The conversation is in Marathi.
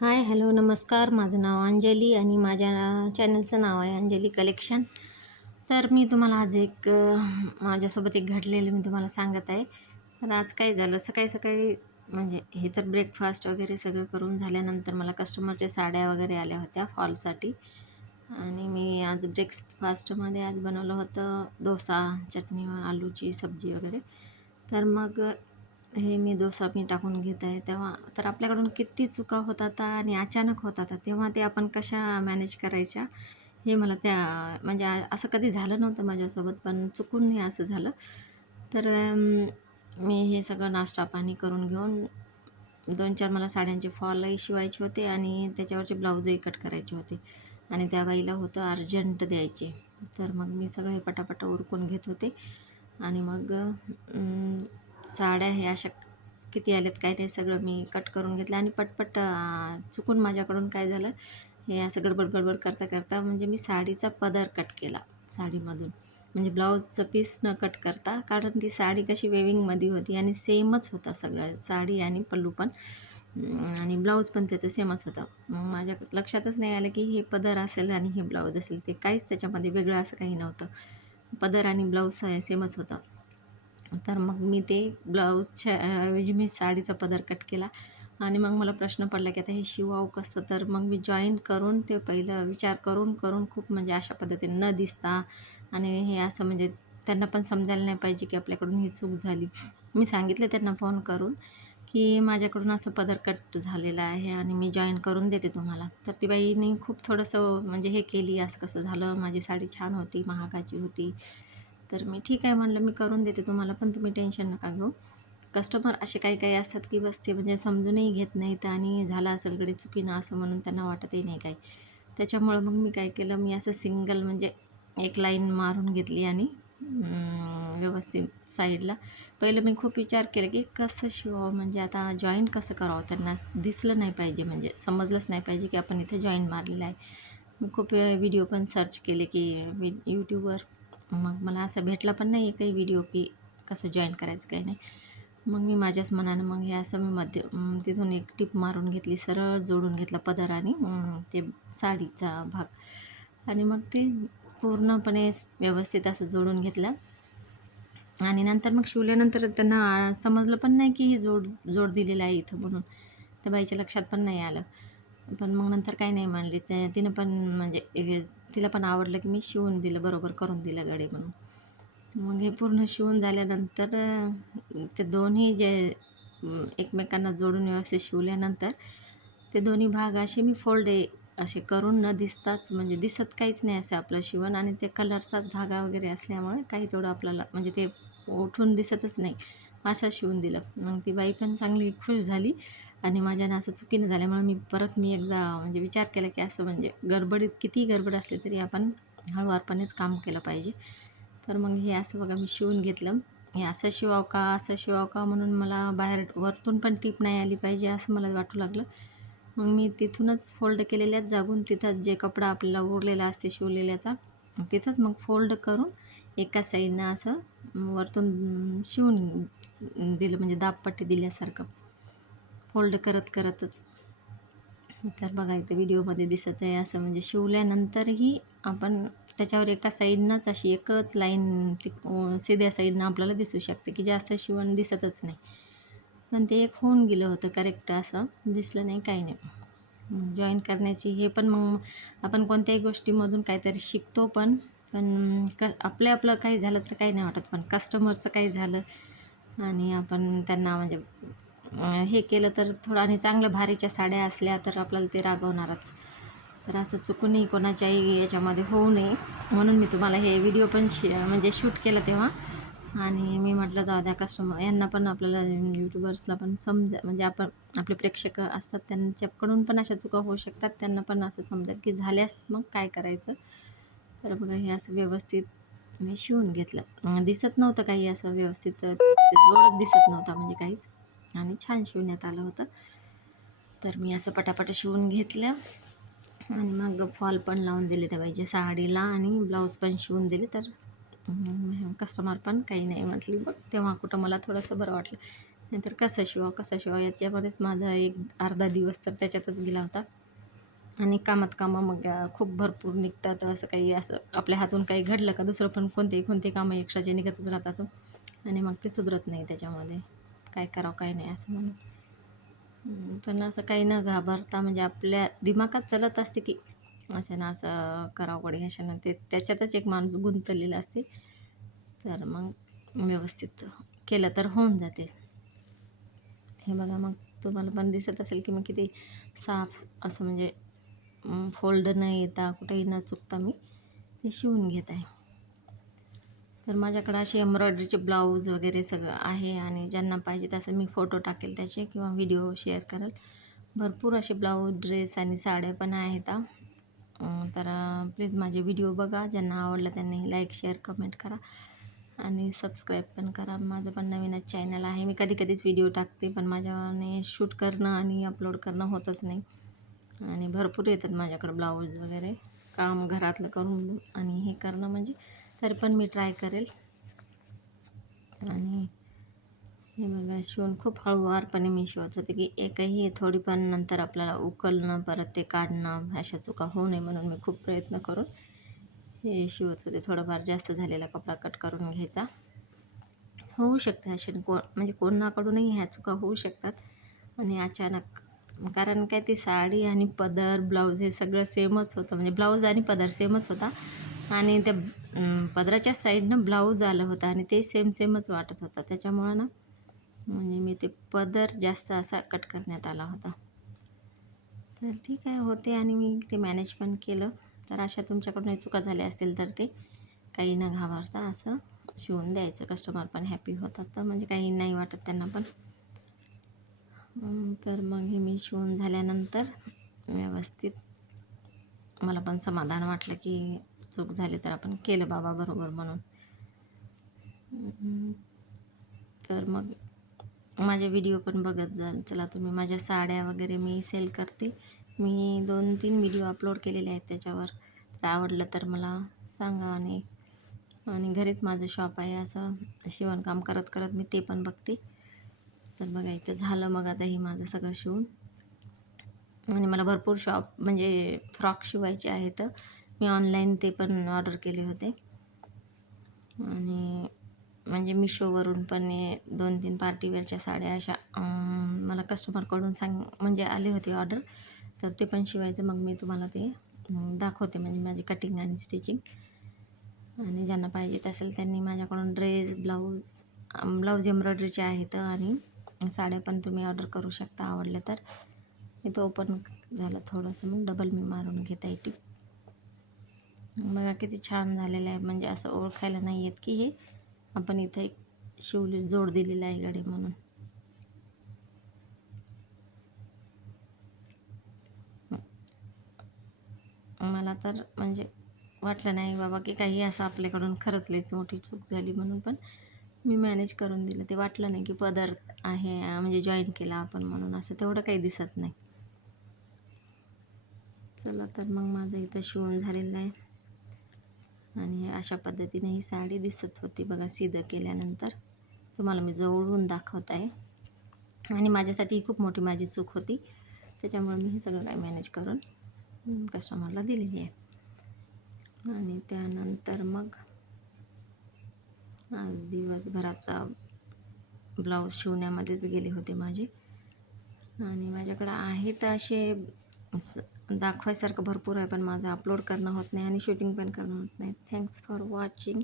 हाय हॅलो नमस्कार. माझं नाव अंजली आणि माझ्या चॅनलचं नाव आहे अंजली कलेक्शन. तर मी तुम्हाला आज एक माझ्यासोबत एक घडलेलं मी तुम्हाला सांगत आहे. तर आज काय झालं? सकाळी सकाळी म्हणजे हे तर ब्रेकफास्ट वगैरे सगळं करून झाल्यानंतर मला कस्टमरच्या साड्या वगैरे आल्या होत्या फॉलसाठी. आणि मी आज ब्रेकफास्टमध्ये आज बनवलं होतं डोसा चटणी आलूची सब्जी वगैरे. तर मग हे मी दोसा मी टाकून घेत आहे. तेव्हा तर आपल्याकडून किती चुका होतात आणि अचानक होतात तेव्हा ते आपण कशा मॅनेज करायच्या हे मला त्या म्हणजे असं कधी झालं नव्हतं माझ्यासोबत पण चुकून हे असं झालं. तर मी हे सगळं नाश्ता पाणी करून घेऊन दोन चार मला साड्यांचे फॉलही शिवायचे होते आणि त्याच्यावरचे ब्लाऊजही कट करायचे होते. आणि त्या बाईला होतं अर्जंट द्यायचे. तर मग मी सगळं हे पटापट उरकून घेत होते. आणि मग साड्या हे अशा किती आल्यात काय नाही सगळं मी कट करून घेतलं आणि पटपट चुकून माझ्याकडून काय झालं हे असं गडबड गडबड करता करता म्हणजे मी साडीचा पदर कट केला साडीमधून. म्हणजे ब्लाऊजचं पीस न कट करता कारण ती साडी कशी वेविंगमध्ये होती आणि सेमच होता सगळं साडी आणि पल्लू पण. आणि ब्लाऊज पण त्याचं सेमच होतं. मग माझ्या लक्षातच नाही आलं की हे पदर असेल आणि हे ब्लाऊज असेल ते काहीच त्याच्यामध्ये वेगळं असं काही नव्हतं. पदर आणि ब्लाऊज सेमच होतं. तर मग मी ते ब्लाऊजच्या ऐवजी मी साडीचा पदर कट केला. आणि मग मला प्रश्न पडला की आता हे शिवावं कसं? तर मग मी जॉईन करून ते पहिलं विचार करून करून खूप म्हणजे अशा पद्धतीने न दिसता आणि हे असं म्हणजे त्यांना पण समजायला नाही पाहिजे की आपल्याकडून ही चूक झाली. मी सांगितलं त्यांना फोन करून की माझ्याकडून असं पदर कट झालेलं आहे आणि मी जॉईन करून देते तुम्हाला. तर ती बाईने खूप थोडंसं म्हणजे हे केली असं कसं झालं? माझी साडी छान होती महागाची होती. तर मी ठीक आहे म्हणलं मी करून देते तुम्हाला पण तुम्ही टेन्शन नका घेऊ. कस्टमर असे काही काही असतात की बस ते म्हणजे समजूनही घेत नाहीत आणि झालं असेल कडे चुकीनं असं म्हणून त्यांना वाटतही नाही काही. त्याच्यामुळं मग मी काय केलं मी असं सिंगल म्हणजे एक लाईन मारून घेतली आणि व्यवस्थित साईडला पहिलं मी खूप विचार केला की कसं शिवावं म्हणजे आता जॉईन कसं करावं? त्यांना दिसलं नाही पाहिजे म्हणजे समजलंच नाही पाहिजे की आपण इथे जॉईन मारलेलं आहे. मी खूप व्हिडिओ पण सर्च केले की वि यूट्यूबवर मग मला असं भेटला पण नाही काही व्हिडिओ की कसं जॉईन करायचं काही नाही. मग मी माझ्याच मनानं मग हे असं मी मध्य तिथून एक टिप मारून घेतली सरळ जोडून घेतला पदर आणि ते साडीचा भाग. आणि मग ते पूर्णपणे व्यवस्थित असं जोडून घेतलं. आणि नंतर मग शिवल्यानंतर त्यांना समजलं पण नाही की हे जोड जोड दिलेलं आहे इथं म्हणून. त्या बाईच्या लक्षात पण नाही आलं. पण मग नंतर काही नाही म्हणली. ते तिनं पण म्हणजे तिला पण आवडलं की मी शिवून दिलं बरोबर करून दिलं गडे म्हणून. मग हे पूर्ण शिवून झाल्यानंतर ते दोन्ही जे एकमेकांना जोडून व्यवस्थित शिवल्यानंतर ते दोन्ही भाग असे मी फोल्ड असे करून न दिसताच म्हणजे दिसत काहीच नाही असं आपलं शिवण. आणि ते कलरचाच धागा वगैरे असल्यामुळे काही तेवढं आपल्याला म्हणजे ते उठून दिसतच नाही. असं शिवून दिलं. मग ती बाई पण चांगली खुश झाली. आणि माझ्यानं असं चुकीनं झाल्यामुळे मी परत मी एकदा म्हणजे विचार केला की असं म्हणजे गडबडीत किती गडबड असली तरी आपण हळूवारपणेच काम केलं पाहिजे. तर मग हे असं बघा मी शिवून घेतलं. हे असं शिवाव का असं शिवाव का म्हणून मला बाहेर वरतून पण टीप नाही आली पाहिजे असं मला वाटू लागलं. मग मी तिथूनच फोल्ड केलेल्याच जागून तिथं जे कपडा आपल्याला उरलेला असते शिवलेल्याचा तिथंच मग फोल्ड करून एका साईडनं असं वरतून शिवून दिलं म्हणजे दाबपट्टी दिल्यासारखं. फोल्ड करत करतच. तर बघा इथं व्हिडिओमध्ये दिसत आहे असं म्हणजे शिवल्यानंतरही आपण त्याच्यावर एका साईडनंच अशी एकच लाईन ती सिध्या सीध्या साईडनं आपल्याला दिसू शकते की जास्त शिवण दिसतच नाही. पण ते एक होऊन गेलं होतं करेक्ट असं. दिसलं नाही काही नाही. जॉईन करण्याची हे पण मग आपण कोणत्याही गोष्टीमधून काहीतरी शिकतो पण पण क आपलं आपलं काही झालं तर काही नाही वाटत. पण कस्टमरचं काही झालं आणि आपण त्यांना म्हणजे हे केलं तर थोडं आणि चांगलं भारीच्या साड्या असल्या तर आपल्याला ते रागवणारच. तर असं चुकूनही कोणाच्याही याच्यामध्ये होऊ नये. म्हणून मी तुम्हाला हे व्हिडिओ पण शे म्हणजे शूट केलं तेव्हा. आणि मी म्हटलं जाऊ द्या कस्टमर यांना पण आपल्याला यूट्यूबर्सला पण समजा म्हणजे आपण आपले प्रेक्षक असतात त्यांच्याकडून पण अशा चुका होऊ शकतात. त्यांना पण असं समजेल की झाल्यास मग काय करायचं? तर बघा हे असं व्यवस्थित मी शिवून घेतलं. दिसत नव्हतं काही असं व्यवस्थित ते जोडत दिसत नव्हता म्हणजे काहीच. आणि छान शिवण्यात आलं होतं. तर मी असं पटापट शिवून घेतलं. आणि मग फॉल पण लावून दिले त्या पाहिजे साडीला आणि ब्लाऊज पण शिवून दिले. तर कस्टमर पण काही नाही म्हटली. बघ तेव्हा कुठं मला थोडंसं बरं वाटलं. नाहीतर कसं शिवा कसं शिवा याच्यामध्येच माझा एक अर्धा दिवस तर त्याच्यातच गेला होता. आणि कामात कामं मग खूप भरपूर निघतात. असं काही असं आपल्या हातून काही घडलं का? दुसरं पण कोणतेही कोणते कामं एक्स्ट्राचे निघतच राहतात. आणि मग ते सुधरत नाही त्याच्यामध्ये. काय करावं काय नाही असं म्हणून. पण असं काही न घाबरता म्हणजे आपल्या दिमागात चालत असते की असं ना असं करावं पडे अशानं ते त्याच्यातच एक माणूस गुंतलेला असते. तर मग व्यवस्थित केलं तर होऊन जाते. हे बघा मग तुम्हाला पण दिसत असेल की मी किती साफ असं म्हणजे फोल्ड न येता कुठेही न चुकता मी ते शिवून घेत आहे. तर माझ्याकडं असे एम्ब्रॉयडरीचे ब्लाऊज वगैरे सगळं आहे आणि ज्यांना पाहिजे तसं मी फोटो टाकेल त्याचे किंवा व्हिडिओ शेअर करेल. भरपूर असे ब्लाऊज ड्रेस आणि साड्या पण आहेत तर प्लीज माझे व्हिडिओ बघा. ज्यांना आवडलं त्यांनी लाईक शेअर कमेंट करा आणि सबस्क्राईब पण करा. माझं पण नवीनच चॅनल आहे. मी कधी कधीच व्हिडिओ टाकते पण माझ्याने शूट करणं आणि अपलोड करणं होतच नाही. आणि भरपूर येतात माझ्याकडं ब्लाऊज वगैरे. काम घरातलं करून आणि हे करणं म्हणजे तरी पण मी ट्राय करेल. आणि हे बघा शिवून खूप हळूवारपणे मी शिवत होते की एकही थोडी पण नंतर आपल्याला उकलणं परत ते काढणं अशा चुका होऊ नये म्हणून मी खूप प्रयत्न करून हे शिवत होते. थोडंफार जास्त झालेला कपडा कट करून घ्यायचा. होऊ शकते असे को म्हणजे कोणाकडूनही ह्या चुका होऊ शकतात. आणि अचानक कारण काय ती साडी आणि पदर ब्लाऊज हे सगळं सेमच होतं. म्हणजे ब्लाऊज आणि पदर सेमच होता. आणि त्या पदराच्या साईडनं ब्लाऊज आलं होतं आणि ते सेम सेमच वाटत होतं. त्याच्यामुळं ना म्हणजे मी ते पदर जास्त असा कट करण्यात आला होता. तर ठीक आहे होते आणि मी ते मॅनेज पण केलं. तर अशा तुमच्याकडून चुका झाल्या असतील तर ते काही न घाबरता असं शिवून द्यायचं. कस्टमर पण हॅपी होतात तर म्हणजे काही नाही वाटत त्यांना पण. तर मग हे मी शिवून झाल्यानंतर व्यवस्थित मला पण समाधान वाटलं की चूक झाली तर आपण केलं बाबा बरोबर म्हणून. तर मग माझे व्हिडिओ पण बघत जाल चला तुम्ही माझ्या साड्या वगैरे मी सेल करते. मी दोन तीन व्हिडिओ अपलोड केलेले आहेत त्याच्यावर. तर आवडलं तर मला सांगा आणि आणि घरीच माझं शॉप आहे असं. शिवणकाम करत करत मी ते पण बघते. तर बघा इथं झालं मग आता हे माझं सगळं शिवून. आणि मला भरपूर शॉप म्हणजे फ्रॉक शिवायचे आहेत. मी ऑनलाईन ते पण ऑर्डर केले होते. आणि म्हणजे मिशोवरून पण दोन तीन पार्टीवेअरच्या साड्या अशा मला कस्टमरकडून सांग म्हणजे आले होते ऑर्डर तर ते पण शिवायचं. मग मी तुम्हाला ते दाखवते. म्हणजे माझी कटिंग आणि स्टिचिंग आणि ज्यांना पाहिजे असेल त्यांनी माझ्याकडून ड्रेस ब्लाऊज ब्लाऊज एम्ब्रॉयडरीचे आहेत आणि साड्या पण तुम्ही ऑर्डर करू शकता. आवडलं तर. इथं ओपन झालं थोडंसं. मग डबल मी मारून घेता. येते बघा किती छान झालेलं आहे. म्हणजे असं ओळखायला नाही येत की हे आपण इथं एक शिवले जोड दिलेला आहे गडे म्हणून. मला तर म्हणजे वाटलं नाही बाबा की काही असं आपल्याकडून खरंच लईच मोठी चूक झाली म्हणून पण मी मॅनेज करून दिलं. ते वाटलं नाही की पदर आहे म्हणजे जॉईन केला आपण म्हणून. असं तेवढं काही दिसत नाही. चला तर मग माझं इथं शिवून झालेलं आहे. आणि अशा पद्धतीने ही साडी दिसत होती बघा सिधं केल्यानंतर. तुम्हाला मी जवळून दाखवत आहे. आणि माझ्यासाठी ही खूप मोठी माझी चूक होती. त्याच्यामुळे मी हे सगळं काय मॅनेज करून कस्टमरला दिलेली आहे. आणि त्यानंतर मग आज दिवसभराचा ब्लाऊज शिवण्यामध्येच गेले होते माझे. आणि माझ्याकडं आहेत असे असं दाखवायसारखं भरपूर आहे पण माझं अपलोड करणं होत नाही आणि शूटिंग पण करणं होत नाही. Thanks for watching